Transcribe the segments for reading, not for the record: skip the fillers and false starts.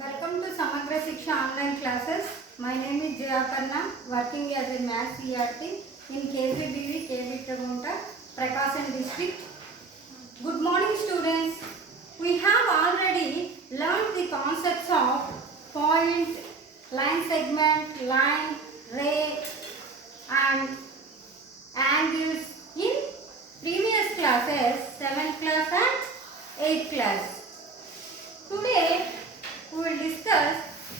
Welcome to Samagra Siksha online classes. My name is J.Aparna, working as a maths ERT in K.G.B.V, k.Bitragunta, Prakasam district. Good morning students. We have already learned the concepts of point, line segment, line, ray and angles in previous classes, 7th class and 8th class. Today we will discuss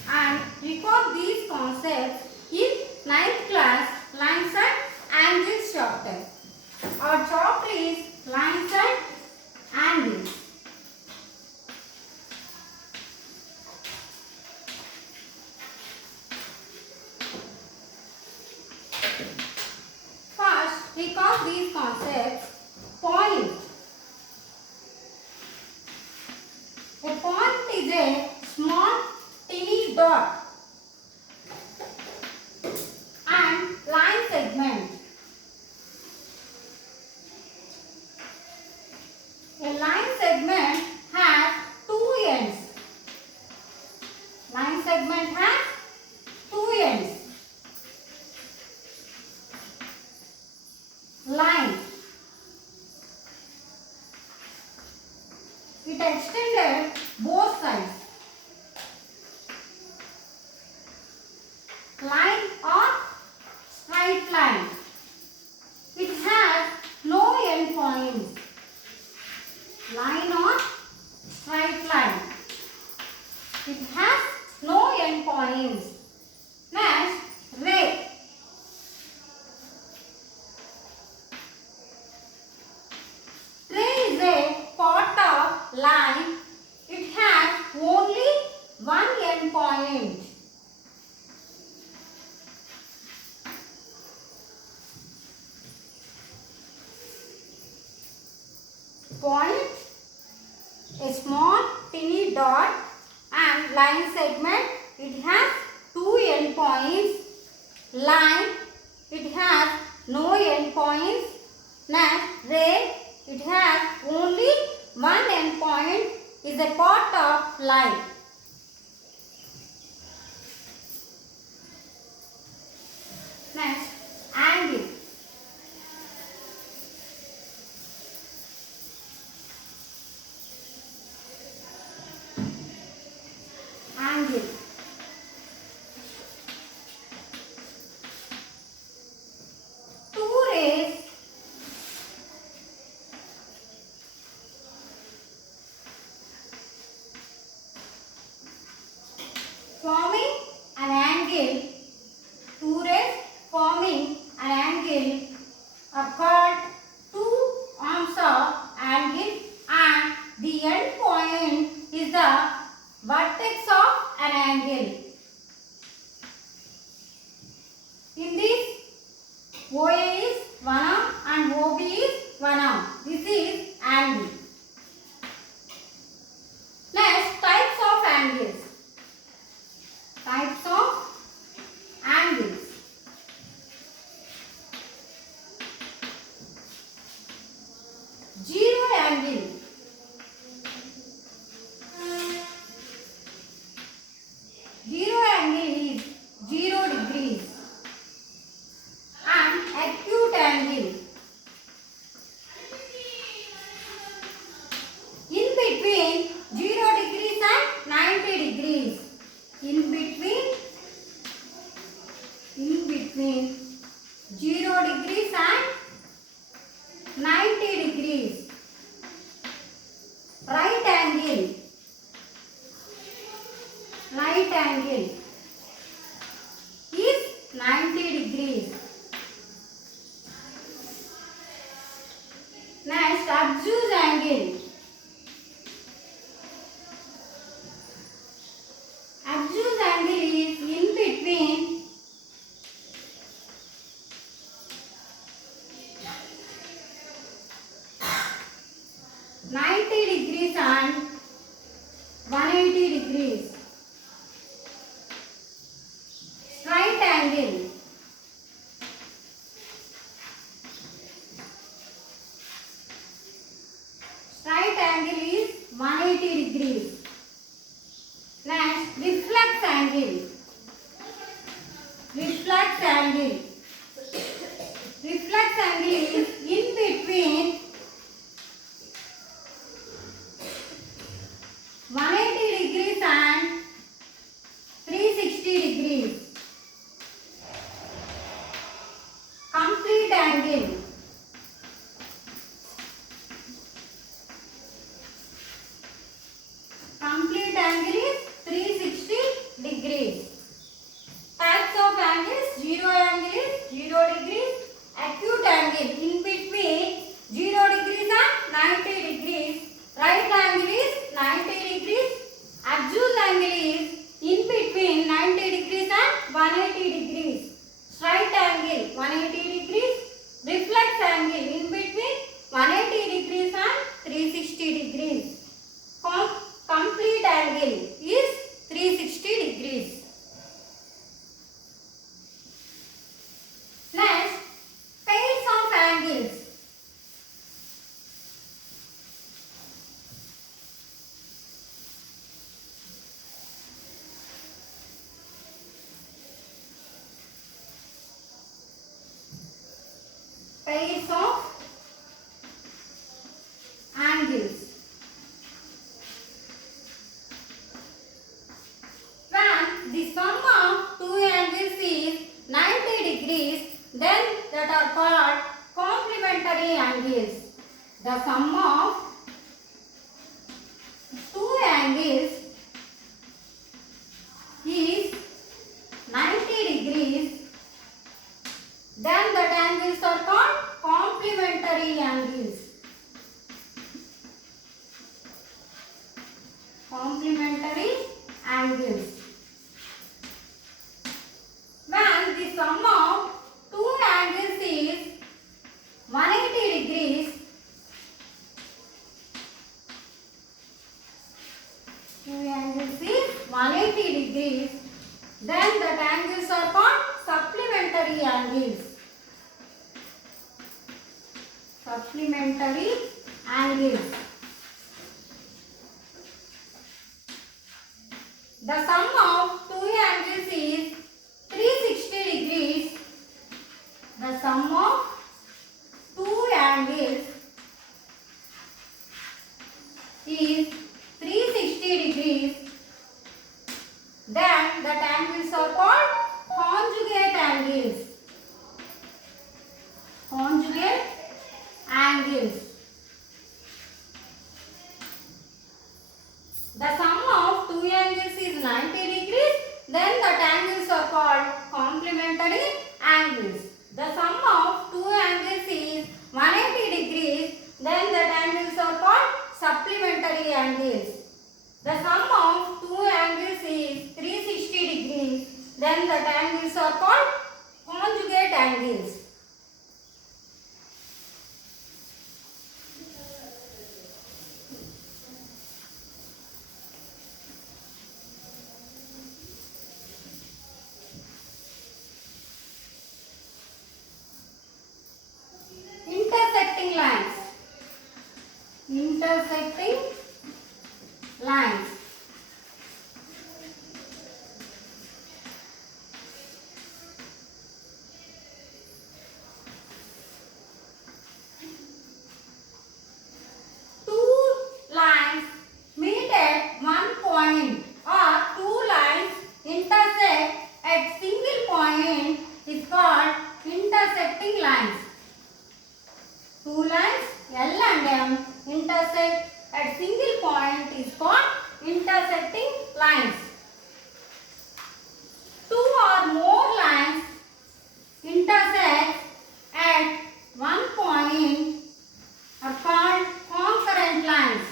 and record these concepts in 9th class lines and angles chapter. Our chapter is lines and angles. First, record these concepts. Point. A point is a small tiny dot and line segment. A line segment has two ends. Line segment has two ends. Line. It extended both sides. Line or straight line. It has no end points. Line or straight line. It has no end points. Next, ray. Ray is a part of line. It has only one end point. Point, a small tiny dot and line segment. It has two end points. Line, it has no end points. Next, ray, it has only one end point, is a part of line. Next, angle. Angle. Two rays forming an angle. Two rays forming an angle are called two arms of angle, and the end point is the vertex of an angle. In this, OA is one arm and OB is one arm. This is angle. Next, types of angles. Types of angles. Zero angle. Zero angle is 0 degrees. And acute angle. In between 0 degrees and 90 degrees. In between 0 degrees and 90 degrees. Right angle. Right angle is 90 degrees. Next, obtuse angle. Obtuse angle is in between 90 degrees and 180 degrees. Straight angle. Straight angle is 180 degrees. Next, angle. Reflex angle. Reflex angle is in between 180 degrees and 360 degrees. Complete angle. Complete angle is 360 degrees. Types of angles: zero angle is 0 degrees, acute angle in between 0 degrees and 90 degrees, right angle is 90 degrees, obtuse angle is in between 90 degrees and 180 degrees, straight angle 180 degrees, reflex angle in between 180 degrees and 360 degrees. Complete angle is 360 degrees. Next, pairs of angles. Pairs of angles. When the sum of two angles is 90 degrees, then that are called complementary angles. The sum of two angles is 90 degrees, then that angles are called complementary angles. Complementary angles. When the sum of two angles is 180 degrees, two angles is 180 degrees, then that angles are called supplementary angles. Supplementary angles. The sum of two angles is 360 degrees. The sum of two angles is 360 degrees. Then that angles are called conjugate angles. Conjugate angles. The sum of two angles is 90 degrees. Then that angles are called complementary angles. The sum of two angles is 180 degrees. Then that angles are called supplementary angles. The sum of two angles is 360 degrees. Then that angles are called conjugate angles. Intersecting lines. Intersecting lines. Two lines meet at one point or two lines intersect at single point is called intersecting lines. Two lines L and M intersect at single point is called intersecting lines. Two or more lines intersect at one point are called concurrent lines.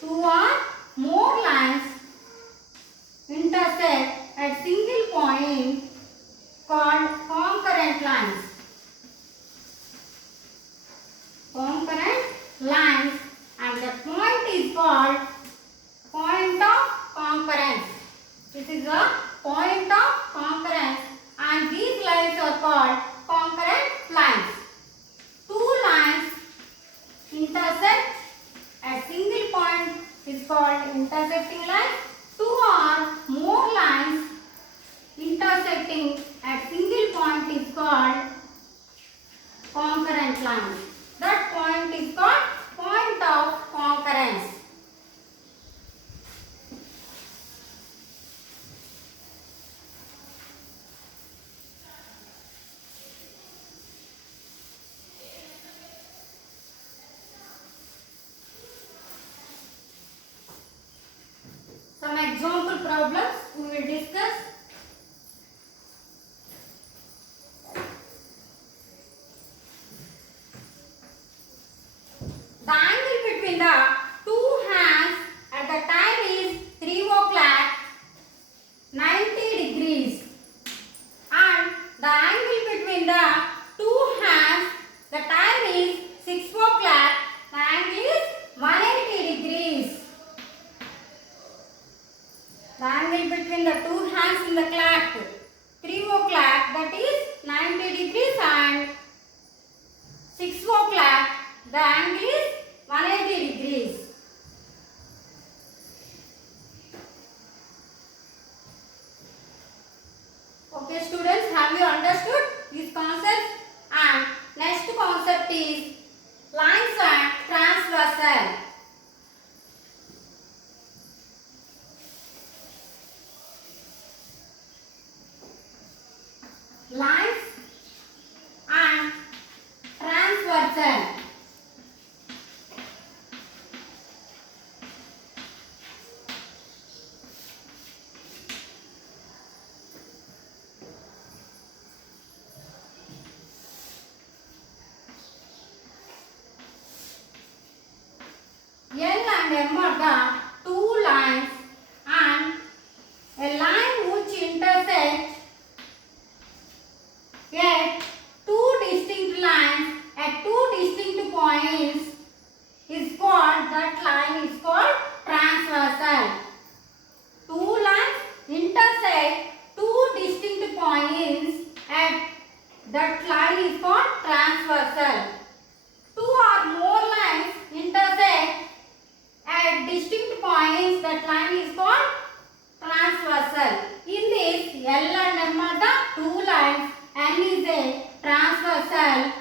Two or more lines intersect at single point called concurrent lines. Concurrent lines, and the point is called point of concurrence. This is a point of concurrence, and these lines are called concurrent lines. Two lines intersect at single point is called intersecting lines. Two or more lines example problems we will discuss. The angle between the two hands at the time is 3 o'clock 90 degrees, and the angle between the two hands the time is 6 o'clock, the angle is 180 degrees. The angle between the two hands in the clock 3 o'clock that is 90 degrees and 6 o'clock the angle is 180 degrees. Okay students, have you understood these concepts? And next concept is lines and transversal. Lines and transversal. L and M are the two lines, and a line which intersects at two distinct lines at two distinct points is called, that line is called transversal. Two lines intersect two distinct points at that line is called transversal. Two or more lines intersect at distinct points, that line is called transversal. In this, L and M are the two lines, N is a transversal.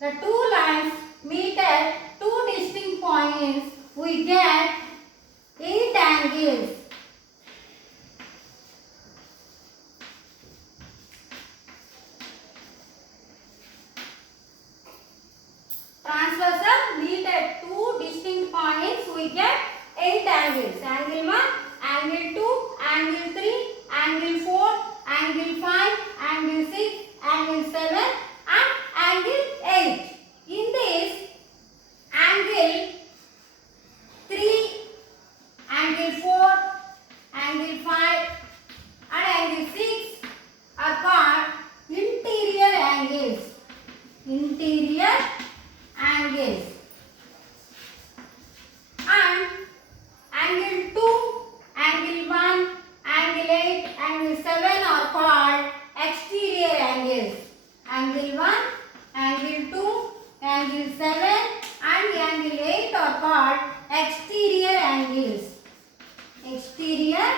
The two lines meet at two distinct points, we get 8 angles. Transversal meet at two distinct points, we get 8 angles. Angle 1, angle 2, angle 3, angle 4, angle 5, angle 6, angle 7 and angle 8. In this, angle 3, angle 4, angle 5 and angle 6 are called interior angles. Interior angles. And angle 2, angle 1, angle 8, angle 7 are called exterior angles. Angle 1, angle 2, angle 7 and angle 8 are called exterior angles. Exterior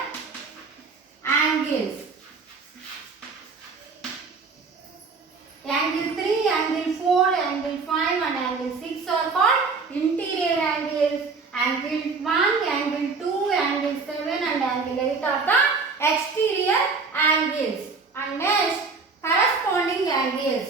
angles. Angle 3, angle 4, angle 5 and angle 6 are called interior angles. Angle 1, angle 2, angle 7 and angle 8 are the exterior angles. And next, corresponding angles.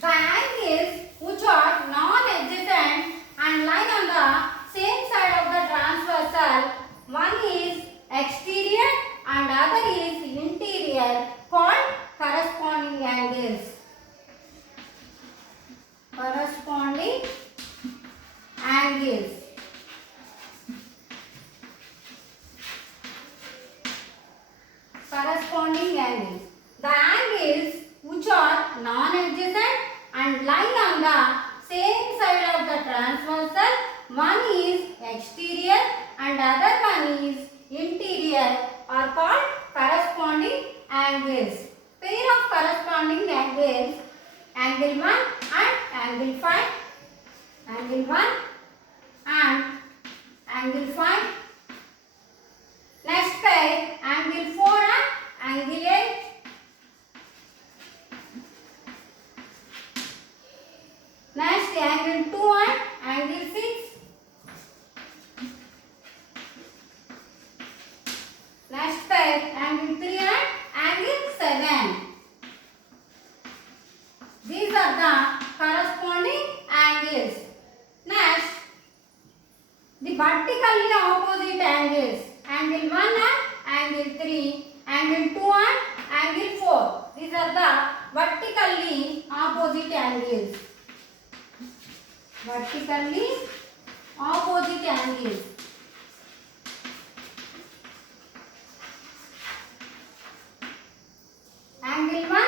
The angles which are non-adjacent and lie on the same side of the transversal, one is exterior and other is interior, called corresponding angles. Corresponding angles. Corresponding angles. The angles which are non-adjacent and lie on the same side of the transversal, one is exterior and other one is interior, are called corresponding angles. Pair of corresponding angles, angle 1 and angle 5, angle 1 and angle 5. Next pair, angle 4 and angle 8. Next, angle 2 and angle 6. angles. Angle 1 and angle 3, angle 2 and angle 4. These are the vertically opposite angles. Vertically opposite angles. Angle 1,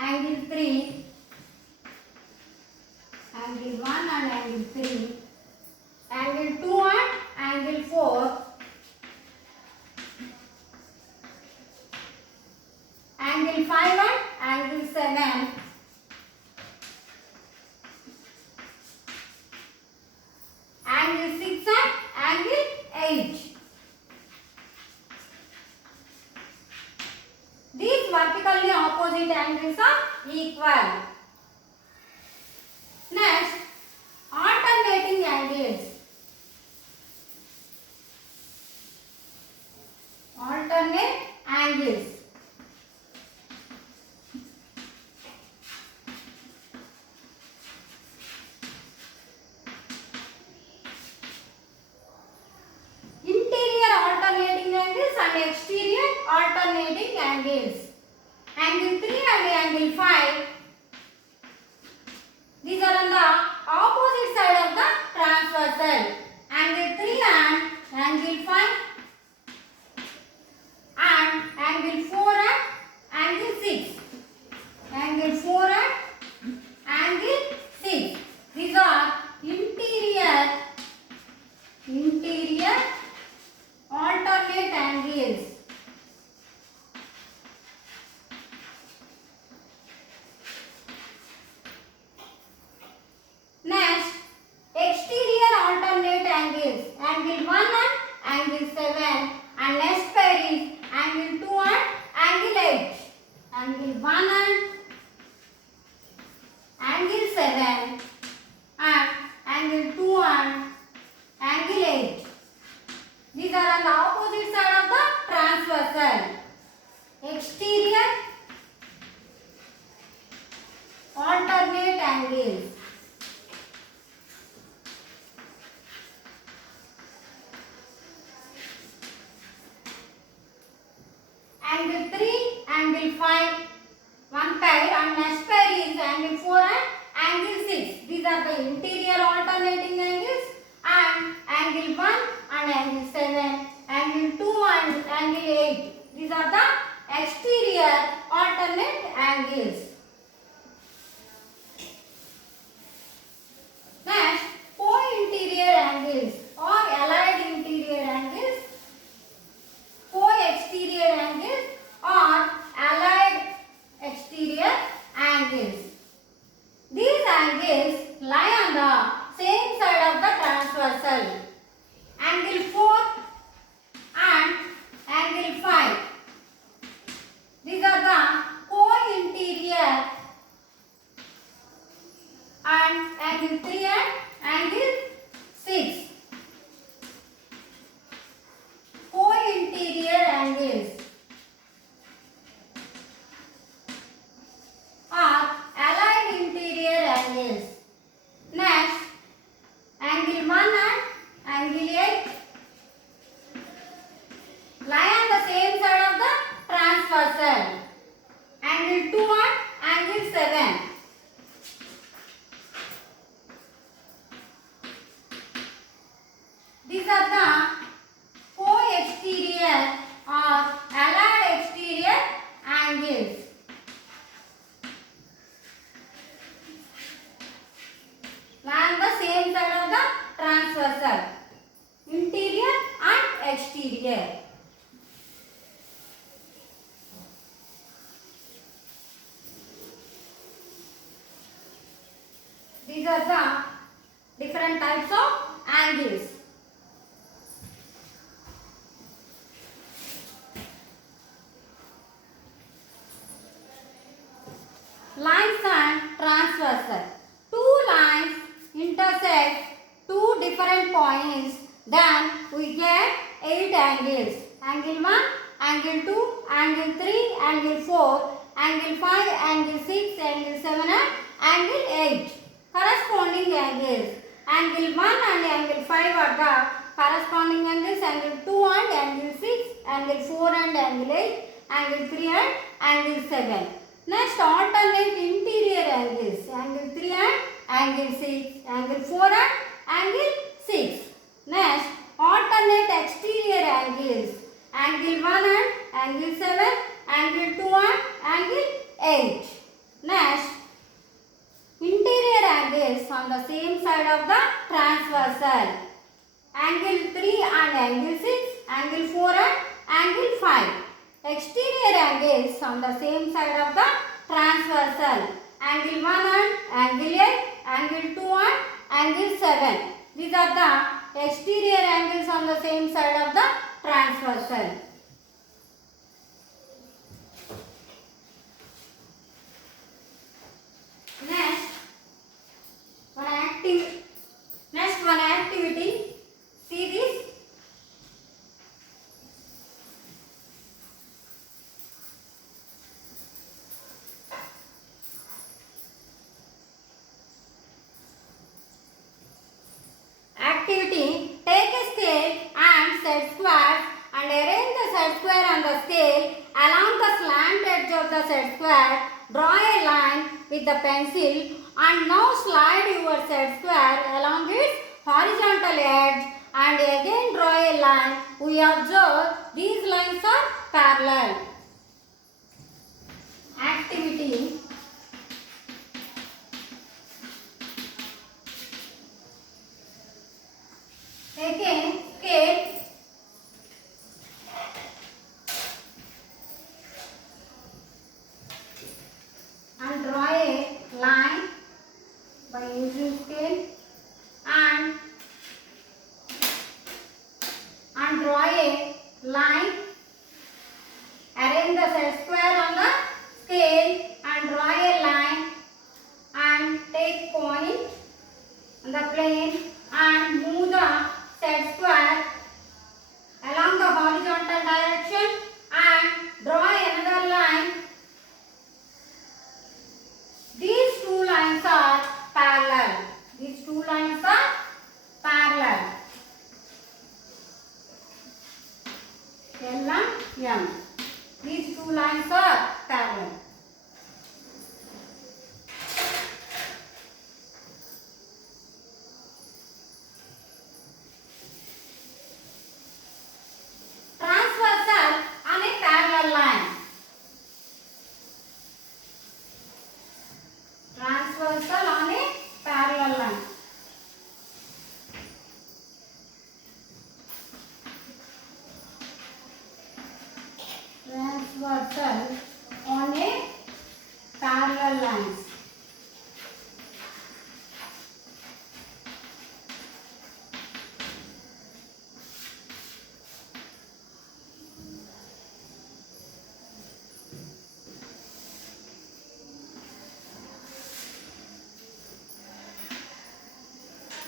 angle 3, angle 1 and angle 3, angle 2 and angle 4, angle 5 and angle 7, angle 6 and angle 8. These vertically opposite angles are equal. Next, alternating angles. Alternate angles. Interior alternating angles and exterior alternating angles. Angle 3 and angle 5. These are on the opposite side of the transversal. Angle 3 and angle 5 and angle 4 and angle 6. Angle 4 and angle 6. These are interior alternate angles. Next, exterior alternate angles. Angle 1 and angle 7 and next pair is angle 2 and angle 8. Angle 1 and angle 7 and angle 2 and angle 8. These are on the opposite side of the transversal. Exterior alternate angles. Angle 3, angle 5, one pair and next pair is angle 4 and angle 6. These are the interior alternating angles and angle 1 and angle 7, angle 2 and angle 8. These are the exterior alternate angles. Next, co-interior angles or allied interior angles, co-exterior angles or allied exterior angles. These angles lie on the same side of the transversal. Angle 4 and angle 5. These are the co-interior and angle 3 and angle 6. Co-interior angles are allied interior angles. Next, angle 1 and angle 8 lie on the same side of the transversal. Angle 2 and angle 7. These are the co-exterior or allied exterior angles. Lie on the same side of the transversal. Interior and exterior. These are the different types of angles. Lines and transversal. Two lines intersect two different points, then we get 8 angles. Angle 1, angle 2, angle 3, angle 4, angle 5, angle 6, angle 7 and angle 8. Corresponding angles. Angle 1 and angle 5 are the corresponding angles. Angle 2 and angle 4 and angle 8, angle 3 and angle 7. Next, alternate interior angles, angle 3 and angle 6, angle 4 and angle 6. Next, alternate exterior angles, angle 1 and angle 7, angle 2 and angle 8. Next, interior angles on the same side of the transversal, angle 3 and angle 6, angle 4 and angle 5. Exterior angles on the same side of the transversal, angle 1 and angle 8, angle 2 and angle 7. These are the exterior angles on the same side of the transversal. Next, one activity. See this. Activity. Take a scale and set squares and arrange the set square on the scale along the slant edge of the set square. Draw a line with the pencil and now slide your set square along its horizontal edge and again draw a line. We observe these lines are parallel. Activity. Take a scale and draw a line by using scale and draw a line. Arrange the set square on the scale and draw a line and take point on the plane and move the set square along the horizontal direction and draw another line. These two lines are parallel. These two lines are parallel. L and M. These two lines are parallel. Transversal on a parallel line. Transversal on a parallel line. Transversal on a parallel lines.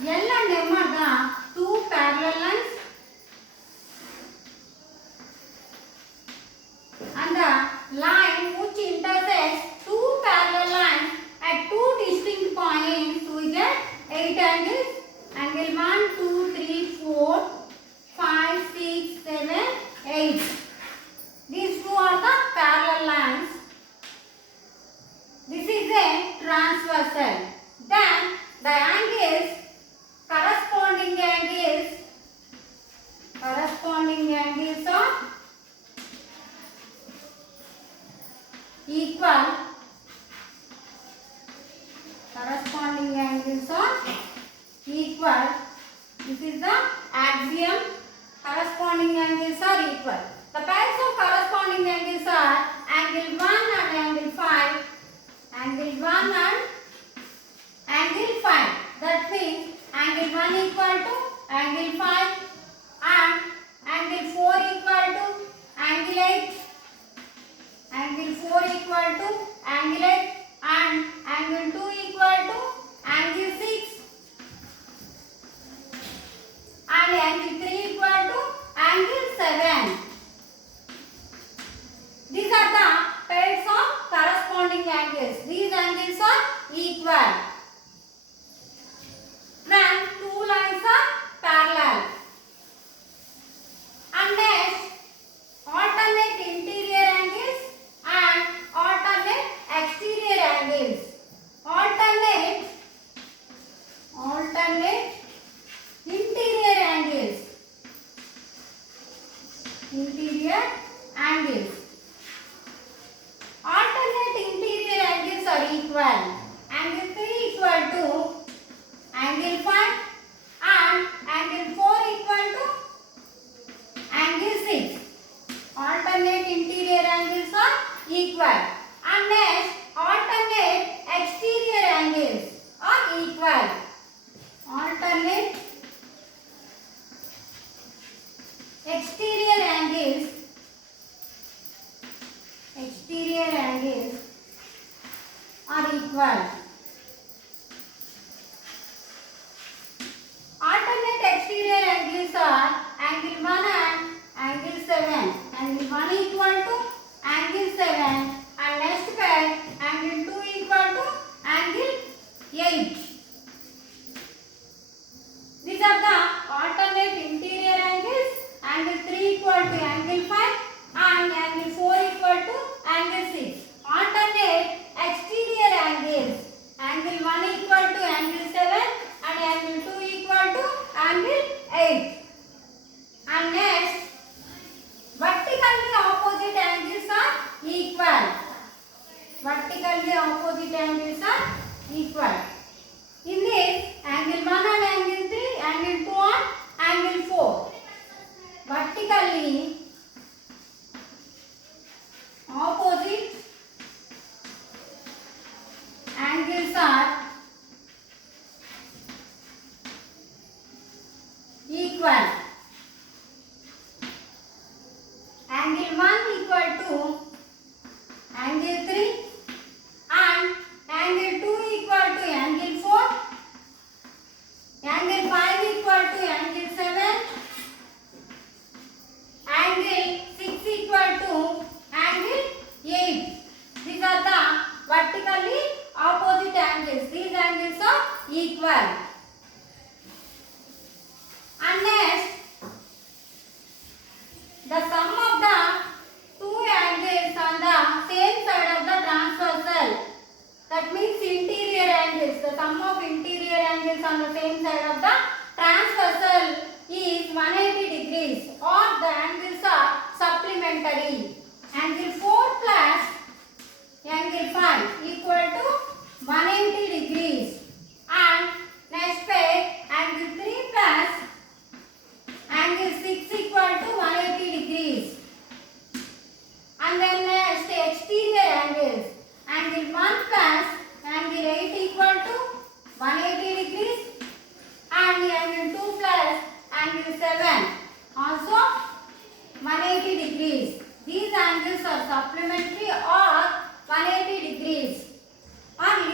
L and M are the two parallel lines and the line which intersects two parallel lines at two distinct points, we get 8 angles. Angle 1, 2, 3, 4, 5, 6, 7, 8. These two are the parallel lines. This is a transversal. Then the angles, corresponding angles are equal. Corresponding angles are equal. This is the axiom. Corresponding angles are equal. The pairs of corresponding angles are angle 1 and angle 5. Angle 1 and angle 5. That means angle 1 equal to angle 5 and angle 4 equal to angle 8. Angle 4 equal to angle 8 and angle 2 equal to angle 6 and angle 3 equal to angle 7. These are the pairs of corresponding angles. These angles are equal. When two lines are parallel. And next, interior angles. Alternate interior angles are equal. Angle 3 equal to angle 5 and angle 4 equal to angle 6. Alternate interior angles are equal. And next, alternate exterior angles are equal. Alternate exterior angles are equal. Alternate exterior angles are angle 1 and angle 7. Angle 1 equal to angle 7 and next pair angle 2 equal to angle 8. These are the alternate interior angles. Angle 3 equal to angle 5 and angle 4 equal to angle 6. Alternate exterior angles. Angle 1 equal to angle 7 and angle 2 equal to angle 8. And next, vertically opposite angles are equal. Vertically opposite angles are equal. In this, angle 1 and angle 3, angle 2 and angle 4. Vertically opposite angles are equal. Angle 1 equal to angle 3 and angle 2 equal to angle 4. Angle 5 equal to angle 7. Angle 6 equal to angle 8. These are the vertically opposite angles. These angles are equal. And next, the sum of the two angles on the same side of the transversal. That means interior angles. The sum of interior angles on the same side of the transversal is 180 degrees or the angles are supplementary. Angle 4 plus angle 5 equal to 180 degrees. And next page, angle 3 plus angle 6 equal to 180 degrees. And then next, exterior angles. Angle 1 plus angle 8 equal to 180 degrees. And angle 2 plus angle 7 also 180 degrees. These angles are supplementary or 180 degrees. Or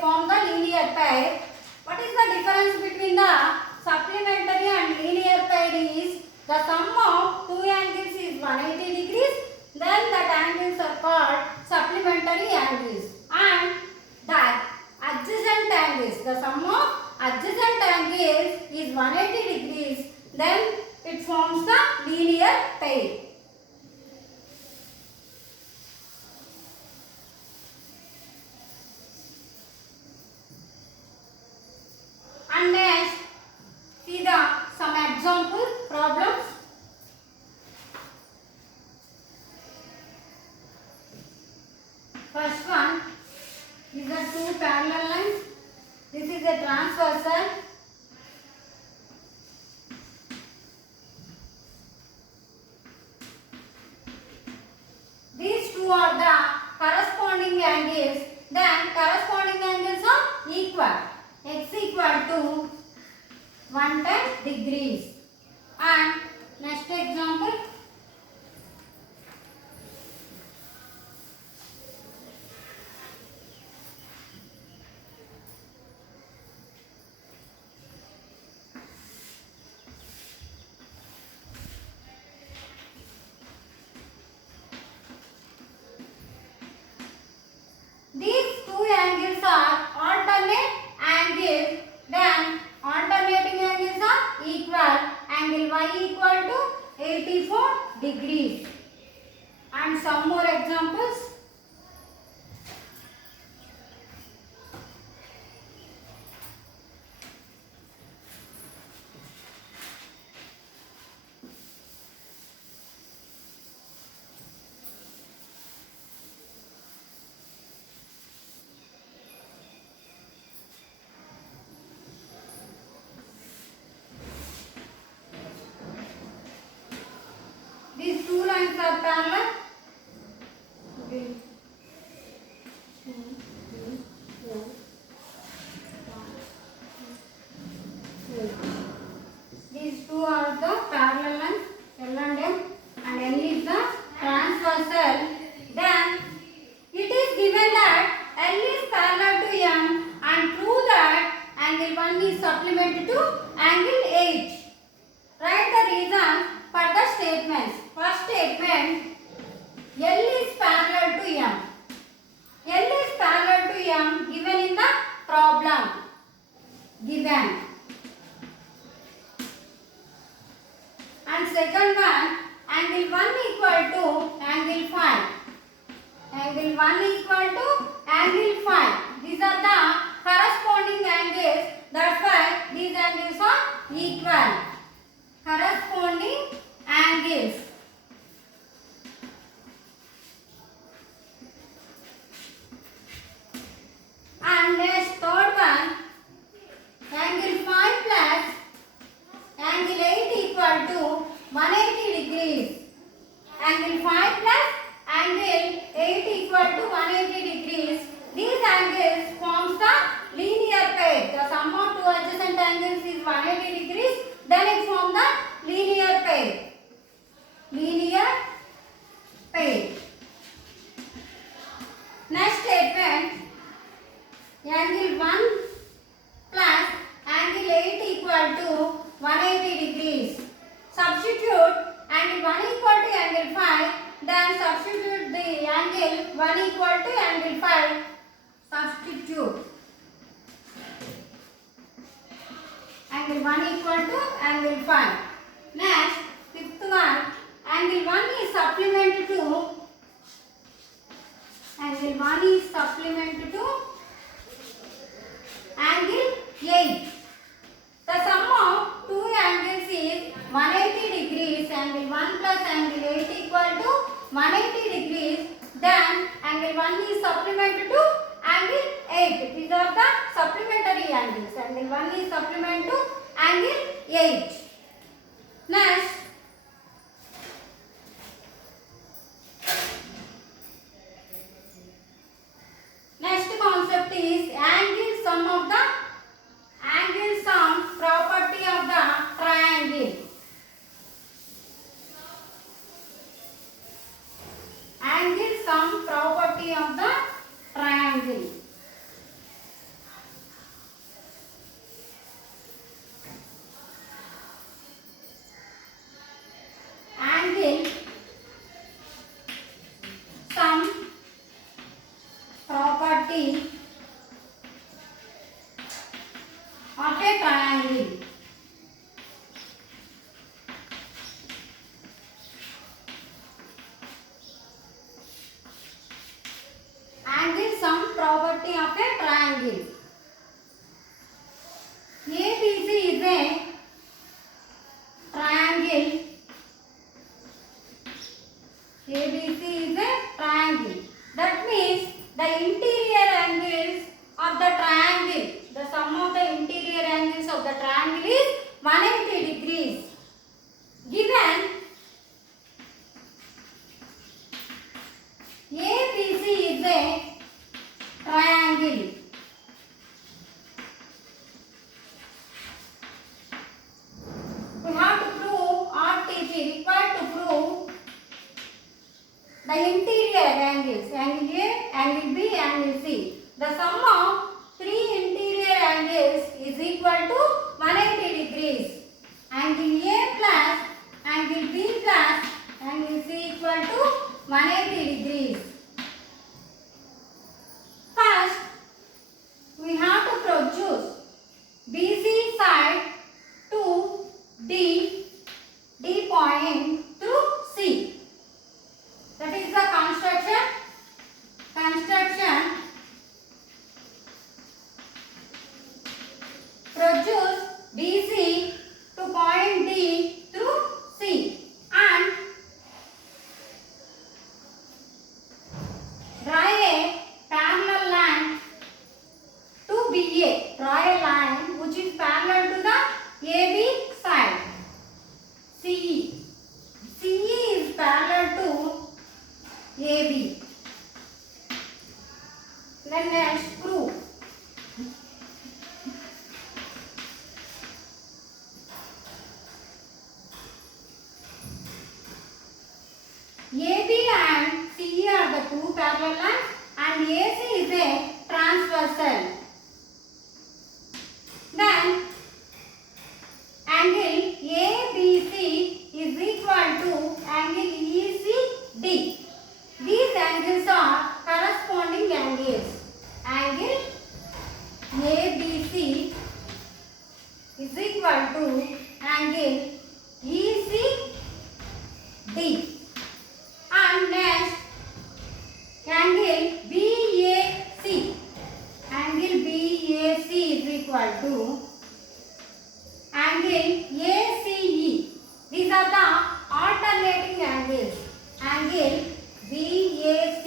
form the linear pair. What is the difference between the supplementary and linear pair is the sum of two angles is 180 degrees. Then that angles are called supplementary angles. And the adjacent angles, the sum of adjacent angles is 180 degrees. Then it forms the linear pair. And next, see some example problems. First one is the two parallel lines. This is a transversal. These two are the corresponding angles. Then corresponding angles are equal. X equal to 110 degrees. And next example. These two angles are alternate angles. Then alternating angles are equal. Angle Y equal to 84 degrees. And some more examples. lines are parallel. These two are the parallel lines, L and M, and N is the transversal. Then it is given that L is parallel to M and prove that angle 1 is supplemented to angle H. Write the reasons for the statements. First statement, L is parallel to M. L is parallel to M given in the problem. Given. And second one, angle 1 equal to angle 5. Angle 1 equal to angle 5. These are the corresponding angles. That's why these angles are equal. Corresponding angles. And next third one, angle 5 plus angle 8 equal to 180 degrees. Angle 5 plus angle 8 equal to 180 degrees. These angles forms the linear pair. The sum of two adjacent angles is 180 degrees. Then it forms the linear pair. Linear pair. Next statement, angle 1 plus angle 8 equal to 180 degrees. Substitute angle 1 equal to angle 5. Then substitute the angle 1 equal to angle 5. Substitute. Angle 1 equal to angle 5. Next, fifth one, angle 1 is supplemented to angle 8. The sum of two angles is 180 degrees. Angle 1 plus angle 8 equal to 180 degrees. Then angle 1 is supplemented to angle 8. These are the supplementary angles. Angle 1 is supplemented to angle 8. Next, concept is angle sum of the angle sum property of the triangle. Angle sum property of the triangle. Angle sum property of a triangle. Angle sum property of a triangle. ABC is a triangle. ABC is a triangle. That means the interior angles of the triangle, the sum of the interior angles of the triangle is 180 degrees. Given ABC is a triangle. We have to prove RTP, required to prove the interior angles, angle A, angle B, angle C. The sum of three interior angles is equal to 180 degrees. Angle A plus angle B plus angle C equal to 180 degrees. First, we have to produce BC side to D point through C. That is the construction. Produce BC to point D through C and draw a parallel line to BA. Draw a line which is parallel to the AB side. CE. CE is parallel AB. Then next proof. AB and CE are the two parallel lines and AC is a transversal. Then angle ABC is equal to angle ECD. These angles are corresponding angles. Angle ABC is equal to angle ECD. And next, angle BAC. Angle BAC is equal to angle ACE. These are the alternating angles. Angle BAC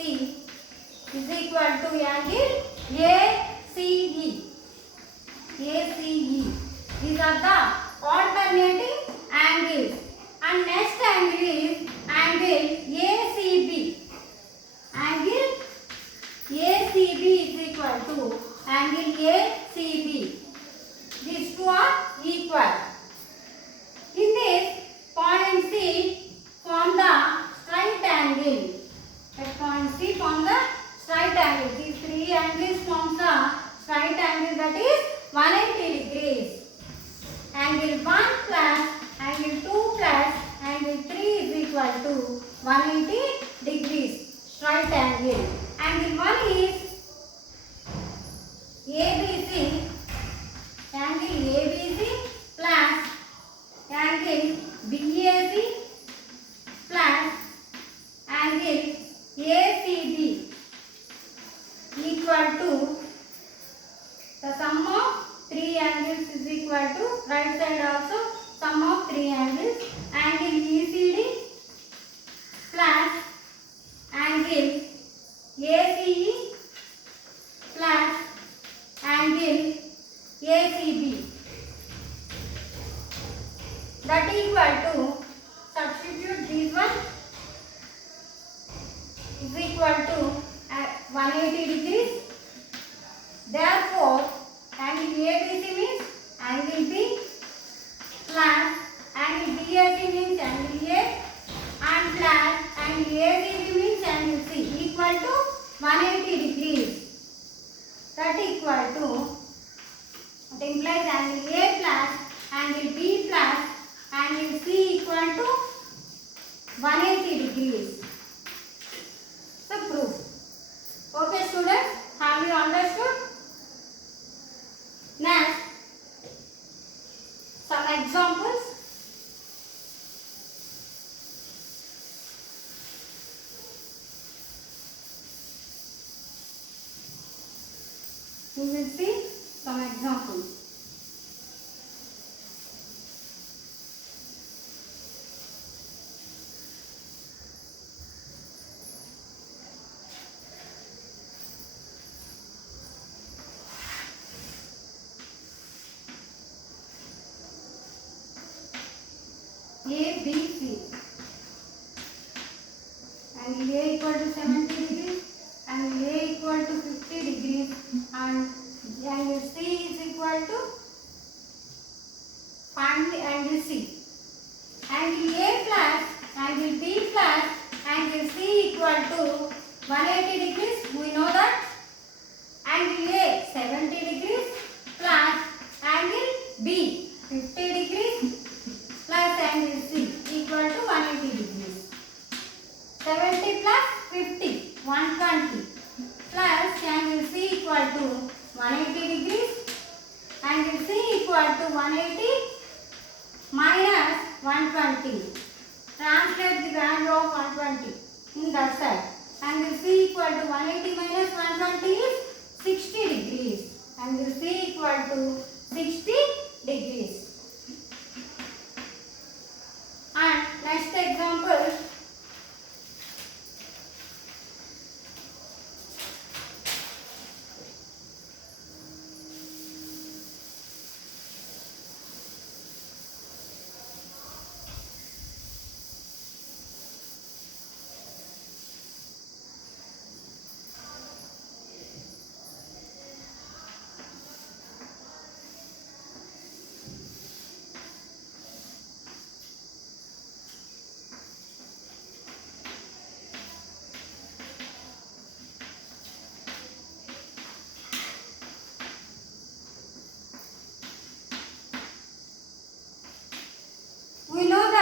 is equal to angle ACE. ACE. These are the alternating angles. And next angle is angle ACB. Angle ACB is equal to angle ACB. These two are equal. In this, point C form the straight angle. At point C form the straight angle. These three angles form the straight angle, that is 180 degrees. Angle 1 plus angle 2 plus angle 3 is equal to 180 degrees. Straight angle. Angle 1 is ABC. Angle ABC plus angle BAC plus angle ACB equal to the sum of three angles is equal to right side also sum of three angles. Angle ECD plus angle ACE plus angle ACB, that equal to, substitute these one, is equal to 180 degrees. Therefore, angle ABC means angle B plus angle BAC means angle A and plus angle ACB means angle C equal to 180 degrees. That equal to, it implies angle A plus angle B plus angle C equal to 180 degrees. So proof. Okay students, have you understood? Next, some examples. We will see some examples. ABC. Angle A equal to 70 degrees, angle A equal to 50 degrees, and angle C is equal to, find the angle C. Angle A plus angle B plus angle C equal to 180 degrees. We know that angle A 70 degrees plus angle B 50 degrees plus angle C equal to 180 degrees. 70 plus 50, 120 plus angle C equal to 180 degrees. Angle C equal to 180 minus 120. Translate the value of 120 in that side. Angle C equal to 180 minus 120 is 60 degrees. Angle C equal to 60 degrees. And next example.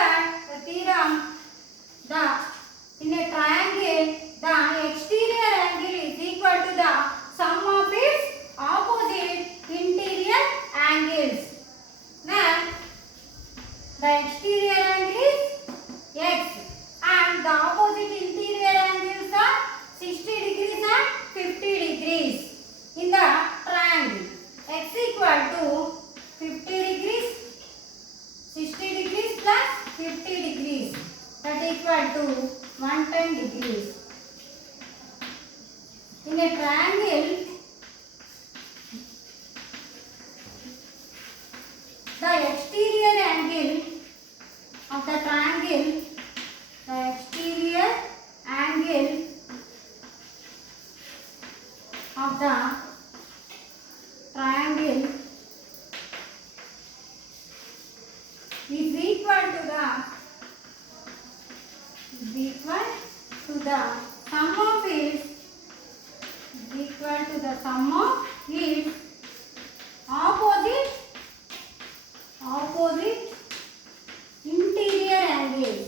that the theorem, in a triangle, the exterior angle is equal to the sum of its opposite interior angles. Then the exterior angle is x and the opposite interior angles are 60 degrees and 50 degrees in the triangle. X equal to 50 degrees, 60 degrees plus 50 degrees, that equal to 110 degrees. In a triangle, the exterior angle of the triangle, the exterior angle of the triangle is equal to the sum of its opposite interior angles.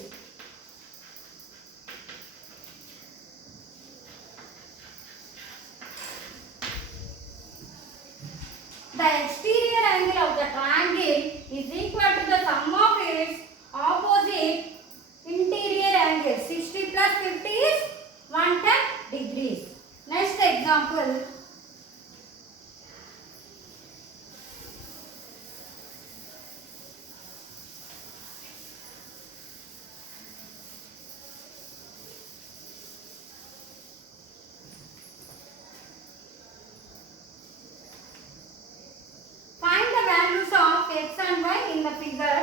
The exterior angle of the triangle is equal to the sum of its opposite interior angles. 60 plus 50 is 110 degrees. Next example. Find the values of x and y in the figure.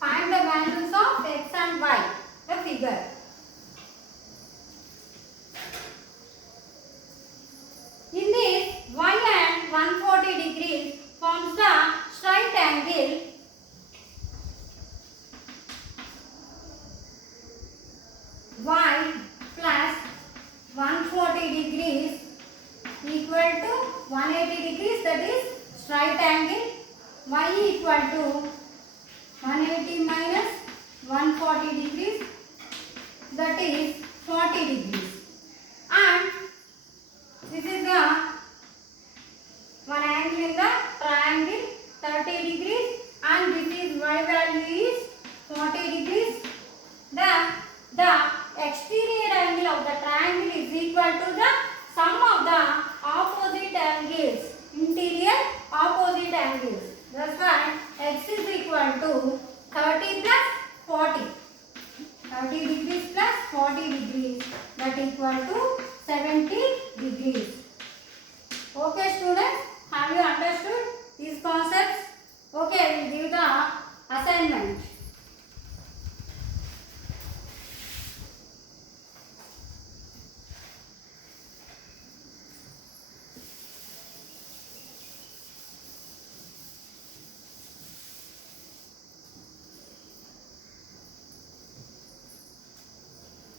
Find the values of x and y, the figure. In this, y and 140 degrees forms the straight angle. Y plus 140 degrees equal to 180 degrees, that is straight angle. Y equal to 180 minus 140 degrees, that is 40 degrees. And this is the one angle in the triangle, 30 degrees, and this is y value is 40 degrees. The exterior angle of the triangle is equal to the sum of the opposite angles, interior opposite angles. That's why x is equal to 30 plus 40. 30 degrees plus 40 degrees, that equal to 70 degrees. Okay students, have you understood these concepts? Okay, we will give the assignment.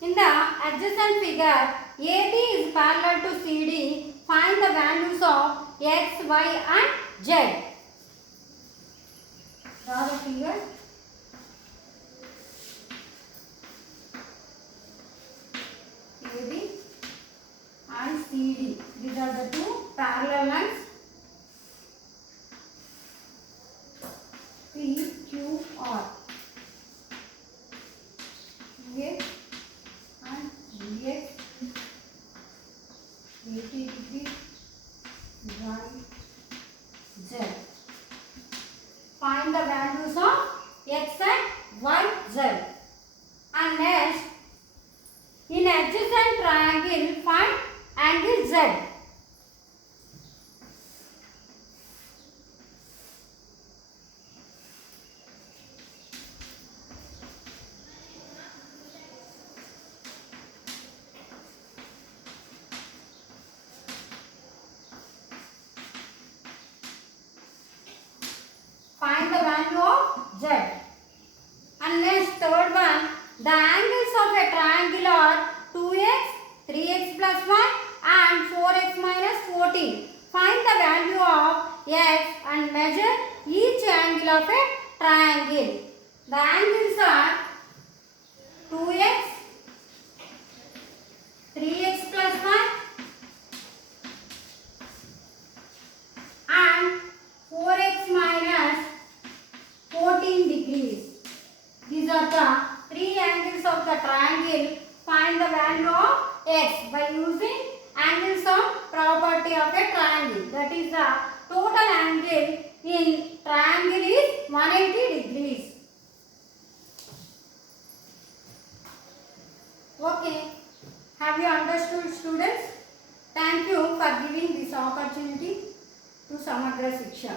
In the adjacent figure, AB is parallel to CD. Find the values of x, y and z. Draw the figure. AB and CD. These are the two parallel lines. P, Q, R. Okay. And dx 80 degrees y z. Find the values of x and y z. And next, in adjacent triangle, find angle z. Find the value of Z. And next third one, the angles of a triangle are 2x, 3x plus 1 and 4x minus 14. Find the value of x and measure each angle of a triangle. The angles are 2x, 3x plus 1 and 4x minus 14 degrees. These are the three angles of the triangle. Find the value of x by using angle sum property of a triangle. That is the total angle in triangle is 180 degrees. Okay. Have you understood, students? Thank you for giving this opportunity to Samagra Siksha.